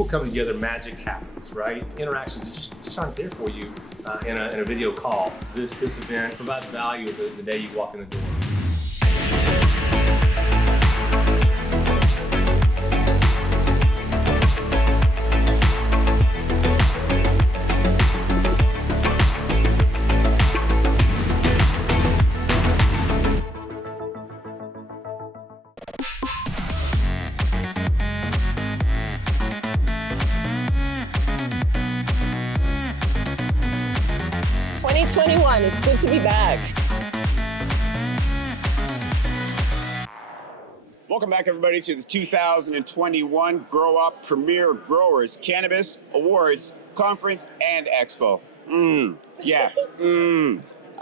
people come together, magic happens, right? Interactions just aren't there for you in a video call. This event provides value the day you walk in the door. It's good to be back. Welcome back, everybody, to the 2021 Grow Up Premier Growers Cannabis Awards Conference and Expo.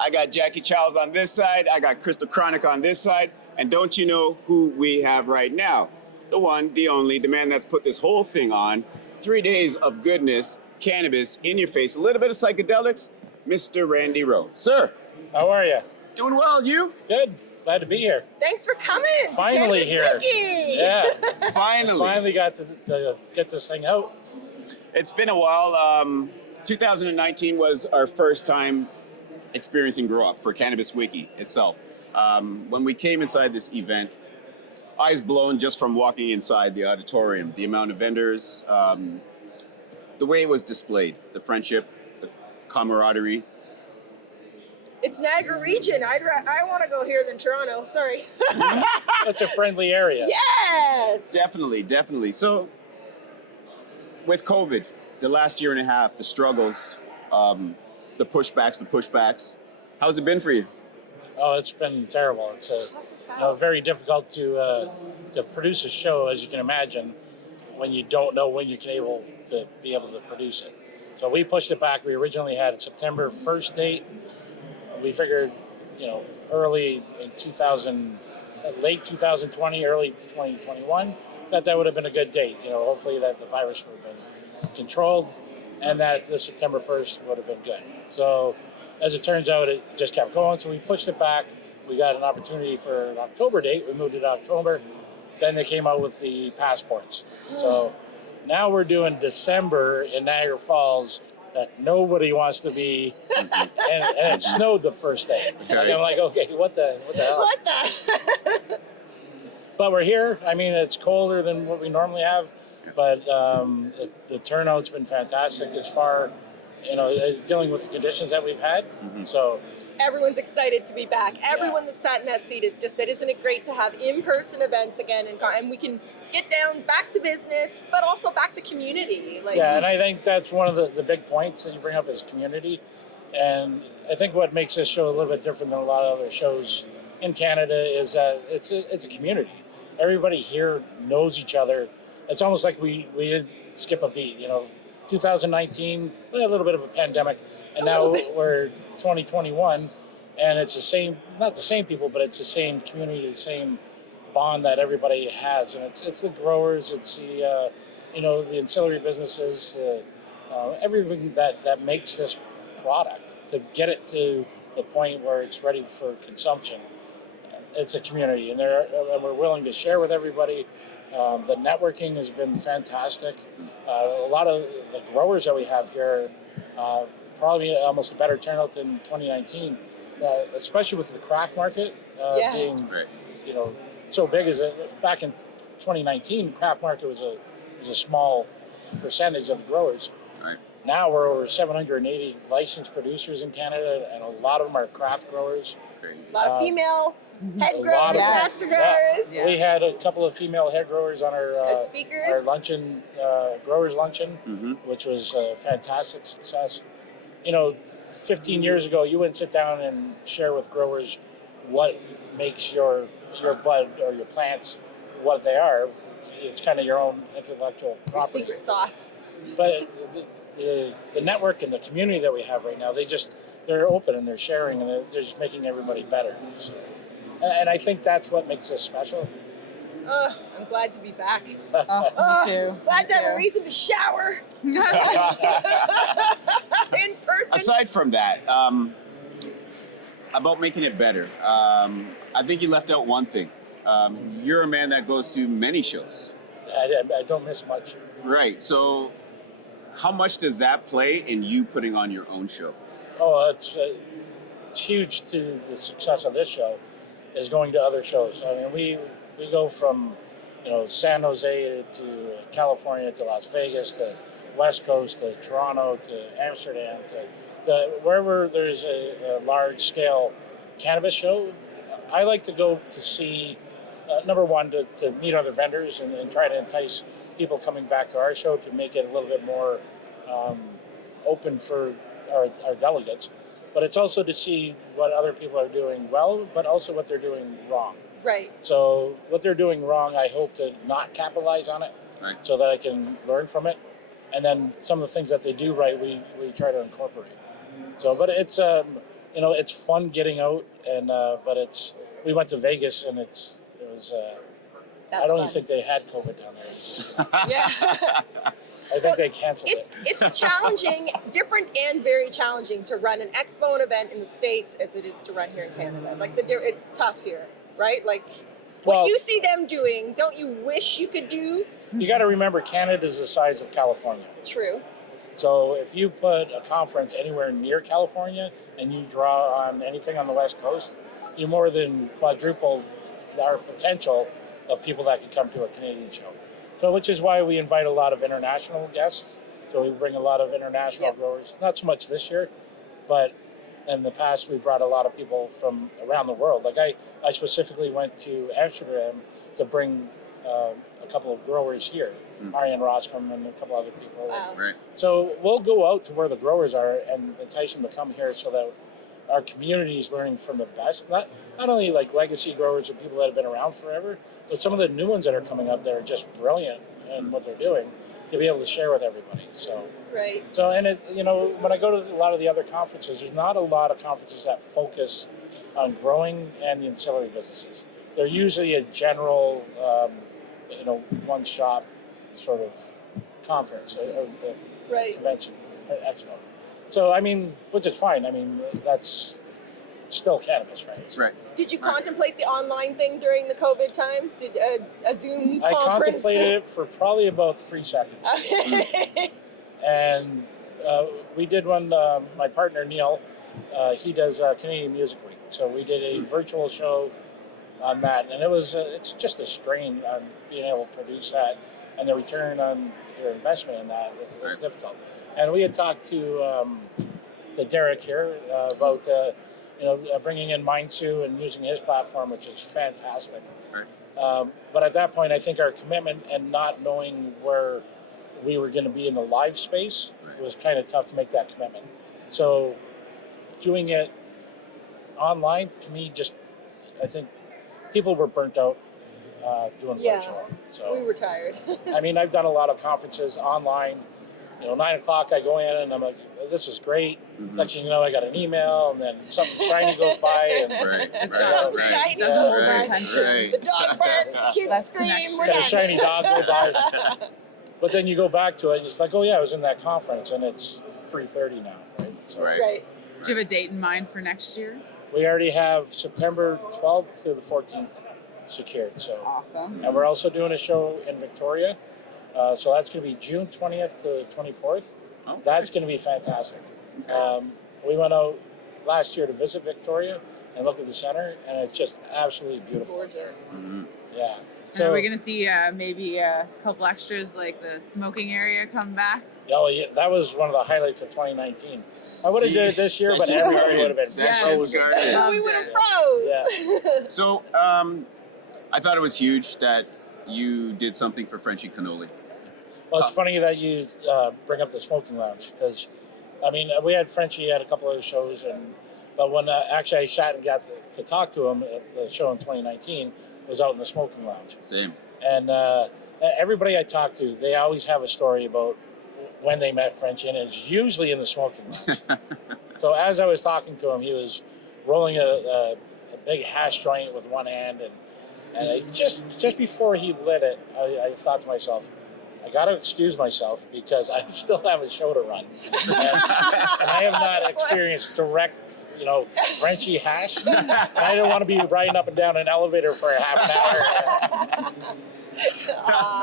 I got Jackie Charles on this side, I got Crystal Chronic on this side, and don't you know who we have right now? The one, the only, the man that's put this whole thing on. 3 days of goodness, cannabis in your face, a little bit of psychedelics, Mr. Randy Rowe. Sir. How are you? Doing well, you? Good. Glad to be here. Thanks for coming. Finally here. Yeah. Finally got to get this thing out. It's been a while. 2019 was our first time experiencing Grow Up for Cannabis Wiki itself. When we came inside this event, eyes blown just from walking inside the auditorium, the amount of vendors, the way it was displayed, the friendship, the camaraderie. It's Niagara region. I want to go here than Toronto. Sorry. It's a friendly area. Yes. Definitely. So, with COVID, the last year and a half, the struggles, the pushbacks, how's it been for you? Oh, it's been terrible. It's very difficult to produce a show, as you can imagine, when you don't know when you can be able to produce it. So we pushed it back. We originally had a September 1st date. We figured, early in late 2020, early 2021, that would have been a good date. Hopefully that the virus would have been controlled and that the September 1st would have been good. So as it turns out, it just kept going. So we pushed it back. We got an opportunity for an October date. We moved it to October. Then they came out with the passports. So now we're doing December in Niagara Falls that nobody wants to be, and it snowed the first day. Like, I'm like, okay, what the hell? What the? But we're here. I mean, it's colder than what we normally have, but the turnout's been fantastic as far, dealing with the conditions that we've had. So everyone's excited to be back. Everyone that sat in that seat has just said, isn't it great to have in-person events again, and we can get down back to business, but also back to community. And I think that's one of the big points that you bring up is community. And I think what makes this show a little bit different than a lot of other shows in Canada is that it's a community. Everybody here knows each other. It's almost like we didn't skip a beat. 2019, a little bit of a pandemic, and now we're 2021, and it's the same, not the same people, but it's the same community, the same bond that everybody has, and it's the growers, it's the the ancillary businesses, everything that makes this product to get it to the point where it's ready for consumption. It's a community, and we're willing to share with everybody. The networking has been fantastic. A lot of the growers that we have here, probably almost a better turnout than 2019, especially with the craft market being, so big. As back in 2019, craft market was a small percentage of the growers. Right. Now we're over 780 licensed producers in Canada, and a lot of them are craft growers. A lot of female head growers, master growers. Yeah. We had a couple of female head growers on our luncheon, growers luncheon, which was a fantastic success. 15 years ago, you wouldn't sit down and share with growers what makes your bud or your plants what they are. It's kind of your own intellectual property. Your secret sauce. But the network and the community that we have right now, they're open and they're sharing and they're just making everybody better. So, and I think that's what makes this special. I'm glad to be back. Me too. Glad to have a reason to shower. In person. Aside from that, about making it better, I think you left out one thing. You're a man that goes to many shows. I don't miss much. Right. So, how much does that play in you putting on your own show? Oh, it's huge to the success of this show is going to other shows. I mean, we go from, San Jose to California to Las Vegas to West Coast to Toronto to Amsterdam to wherever there's a large scale cannabis show. I like to go to see, number one, to meet other vendors and try to entice people coming back to our show to make it a little bit more open for our delegates. But it's also to see what other people are doing well, but also what they're doing wrong. Right. So what they're doing wrong, I hope to not capitalize on it, Right. so that I can learn from it. And then some of the things that they do right, we try to incorporate. So, but it's it's fun getting out, and but we went to Vegas and it was. That's I don't fun. even think they had COVID down there. Yeah. I think they canceled it. It's challenging, different and very challenging to run an expo and event in the States as it is to run here in Canada. Like it's tough here, right? Like what you see them doing, don't you wish you could do? You got to remember, Canada is the size of California. True. So if you put a conference anywhere near California and you draw on anything on the West Coast, you more than quadruple our potential of people that could come to a Canadian show. So which is why we invite a lot of international guests. So we bring a lot of international growers. Not so much this year, but in the past we brought a lot of people from around the world. Like I specifically went to Amsterdam to bring a couple of growers here, Marianne Roscom and a couple other people. Wow. Right. So we'll go out to where the growers are and entice them to come here so that our community is learning from the best. Not only like legacy growers or people that have been around forever, but some of the new ones that are coming up that are just brilliant in what they're doing to be able to share with everybody. So Right. So and when I go to a lot of the other conferences, there's not a lot of conferences that focus on growing and the ancillary businesses. They're usually a general, one shop sort of conference or Right. convention or expo. So I mean, which is fine. I mean, that's still cannabis, right? Right. Did you contemplate the online thing during the COVID times? Did a Zoom I conference? contemplated it for probably about 3 seconds. And we did one, my partner Neil, he does Canadian Music Week. So we did a virtual show on that. And it's just a strain on being able to produce that. And the return on your investment in that was difficult. And we had talked to Derek here about bringing in Mindsu and using his platform, which is fantastic. Right. But at that point, I think our commitment and not knowing where we were going to be in the live space was kind of tough to make that commitment. So doing it online, to me, I think people were burnt out doing virtual. So we were tired. I mean, I've done a lot of conferences online. 9 o'clock, I go in and I'm like, this is great. Mm-hmm. Next thing you know, I got an email and then something shiny goes by. And Shiny doesn't goes hold by. our attention. Right. The dog barks, kids That's scream, connection. we're got a done. shiny dog go by. But then you go back to it and it's like, oh yeah, I was in that conference and it's 3:30 now, right? So Right. Right. Do you have a date in mind for next year? we already have September 12th to the 14th secured. So, Awesome. and we're also doing a show in Victoria. So that's going to be June 20th to 24th. Okay. That's going to be fantastic. We went out last year to visit Victoria and look at the center, and it's just absolutely beautiful. Gorgeous. Mhm. Yeah. And are we going to see maybe a couple extras like the smoking area come back? Oh, yeah, that was one of the highlights of 2019. I would have did it this year, but Sessions everybody garden. would have been Sessions Yeah, garden. Loved We would have it. froze. So, I thought it was huge that you did something for Frenchie Cannoli. Well, it's funny that you bring up the smoking lounge because, I mean, we had Frenchie at a couple of shows, but when actually I sat and got to talk to him at the show in 2019, it was out in the smoking lounge. Same. And everybody I talk to, they always have a story about when they met Frenchie, and it's usually in the smoking lounge. So as I was talking to him, he was rolling a big hash joint with one hand, and I, just before he lit it, I thought to myself, I got to excuse myself because I still have a show to run, and I have not experienced direct, Frenchie hash. And I don't want to be riding up and down an elevator for a half an hour.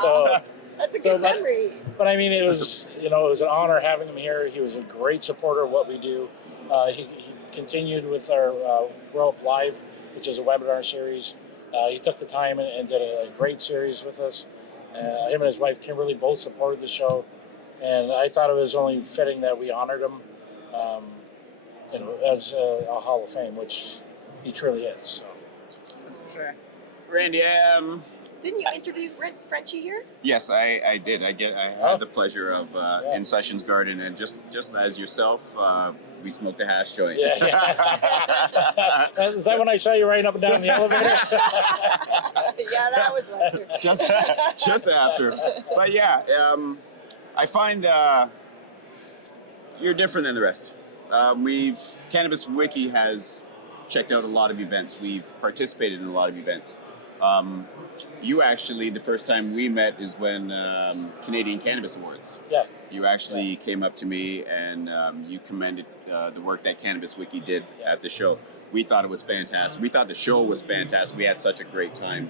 So That's a good memory. But I mean, it was it was an honor having him here. He was a great supporter of what we do. He continued with our Grow Up Live, which is a webinar series. He took the time and did a great series with us. Him and his wife Kimberly both supported the show, and I thought it was only fitting that we honored him, as a Hall of Fame, which he truly is. So. For sure. Randy, Didn't you interview Frenchie here? yes, I did. I had the pleasure of in Sessions Garden, and just as yourself, we smoked a hash joint. Yeah. Is that when I saw you riding up and down the elevator? Yeah, that was Lester. just after. But yeah, I find you're different than the rest. Cannabis Wiki has checked out a lot of events. We've participated in a lot of events. You actually, the first time we met is when Canadian Cannabis Awards. Yeah. You actually came up to me and you commended the work that Cannabis Wiki did at the show. We thought it was fantastic. We thought the show was fantastic. We had such a great time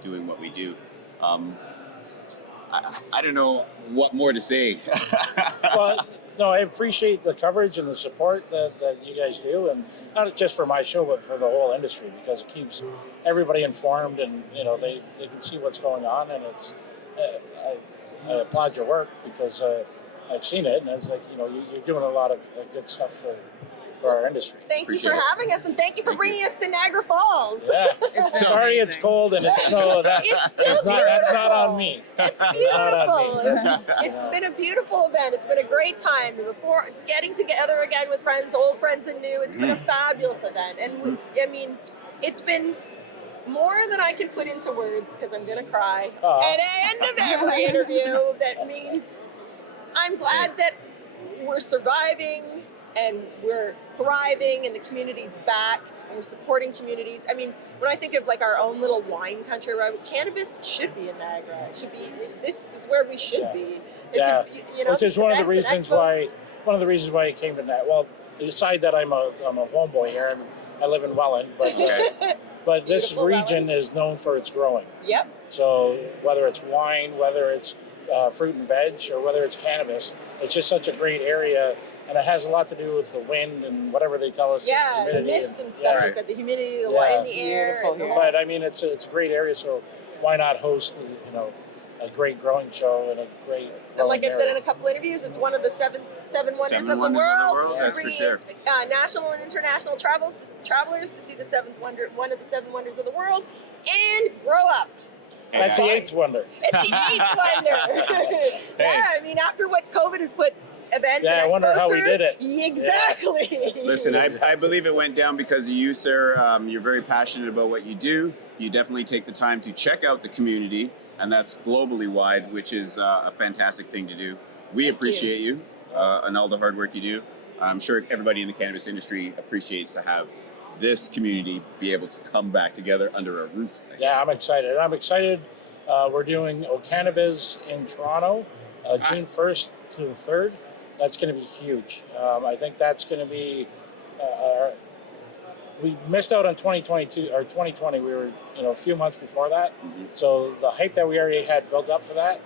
doing what we do. I don't know what more to say. Well, no, I appreciate the coverage and the support that you guys do, and not just for my show, but for the whole industry, because it keeps everybody informed, and they can see what's going on, and it's I applaud your work because I've seen it, and it's like you're doing a lot of good stuff for our industry. Thank you for having us, and thank you for bringing us to Niagara Falls. Yeah. Sorry, amazing. it's cold and it's snow. It's still beautiful. That's not on me. It's beautiful. It's been a beautiful event. It's been a great time. Before getting together again with friends, old friends and new, it's been a fabulous event. And I mean, it's been more than I can put into words because I'm gonna cry at the end of every interview. That means I'm glad that we're surviving and we're thriving and the community's back and we're supporting communities. I mean, when I think of like our own little wine country, where cannabis should be in Niagara. It should be. This is where we should be. It's which is one of the reasons why I came to Niagara. Well, aside that I'm a homeboy here and I live in Welland, but this region is known for its growing. Yep. So whether it's wine, whether it's fruit and veg, or whether it's cannabis, it's just such a great area. And it has a lot to do with the wind and whatever they tell us. Yeah, the mist and stuff. Yeah. Is that the humidity, the wind in the air? But I mean, it's a great area, so why not host a great growing show and a great. And like I've said in area. a couple interviews, it's one of the seven wonders of the world. That's for sure. National and international travelers to see the one of the seven wonders of the world, and grow up. That's the eighth wonder. It's the eighth wonder. Yeah, I mean, after what COVID has put events and I wonder how we did it. Exactly. Yeah. Listen, I believe it went down because of you, sir. You're very passionate about what you do. You definitely take the time to check out the community, and that's globally wide, which is a fantastic thing to do. We appreciate you and all the hard work you do. I'm sure everybody in the cannabis industry appreciates to have this community be able to come back together under a roof again. Yeah, I'm excited. We're doing O'Cannabis in Toronto, June 1st to the 3rd. That's going to be huge. I think that's going to be. We missed out on 2022 or 2020. We were, a few months before that. Mm-hmm. So the hype that we already had built up for that,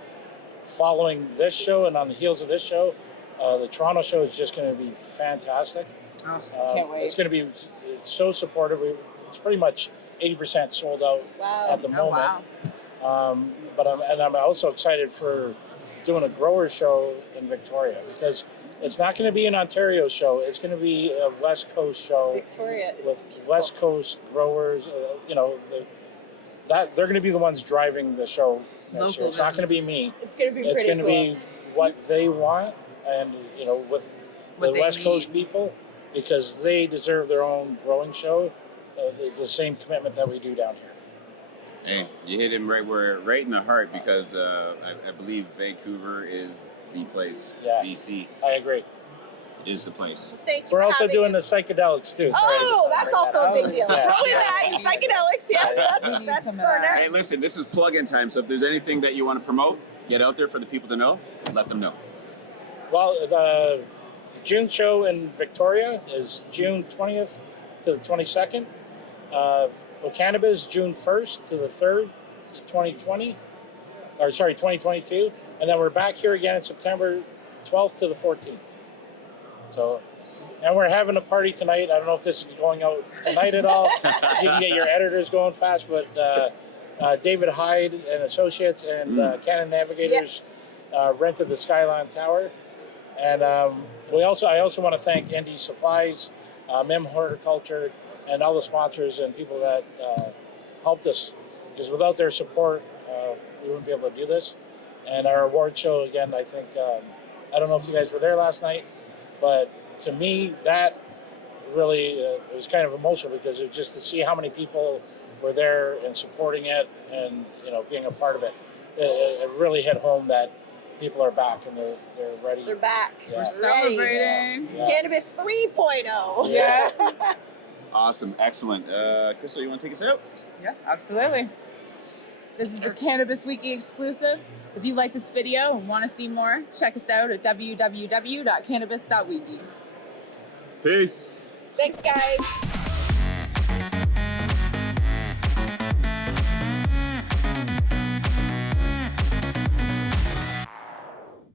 following this show and on the heels of this show, the Toronto show is just going to be fantastic. Oh, can't wait. It's going to be so supportive. It's pretty much 80% sold out at the moment. Wow. But I'm also excited for doing a grower show in Victoria, because it's not going to be an Ontario show. It's going to be a West Coast show. Victoria with West Coast growers. That they're going to be the ones driving the show. Local it's not going to be me. It's going to be It's pretty going to cool. be what they want, and with What the they West Coast need. people, because they deserve their own growing show. The same commitment that we do down here. Hey, you hit him right in the heart, because I believe Vancouver is the place. Yeah. BC I agree. is the place. Thank you We're for also having doing the us. psychedelics too. Oh, that's also a big deal. Throw Yeah. in that, the psychedelics, yes, We need that's some of our that. next. Hey, listen, this is plug-in time, so if there's anything that you want to promote, get out there for the people to know, let them know. Well, the June show in Victoria is June 20th to the 22nd. O'Cannabis, June 1st to the 3rd, 2020. 2022, and then we're back here again in September 12th to the 14th. So, and we're having a party tonight. I don't know if this is going out tonight at all. If you can get your editors going fast, but David Hyde and Associates and Canon Navigators rented the Skyline Tower. And I also want to thank ND Supplies, Mim Horticulture, and all the sponsors and people that helped us, because without their support, we wouldn't be able to do this. And our award show, again, I think, I don't know if you guys were there last night, but to me, that really it was kind of emotional, because it just to see how many people were there and supporting it and, you know, being a part of it, it really hit home that people are back and they're ready. They're back. We're celebrating. Yeah. Cannabis 3.0. Yeah. Awesome, excellent. Crystal, you want to take us out? Yes, absolutely. This is the Cannabis Wiki exclusive. If you like this video and want to see more, check us out at www.cannabis.wiki. Peace. Thanks, guys.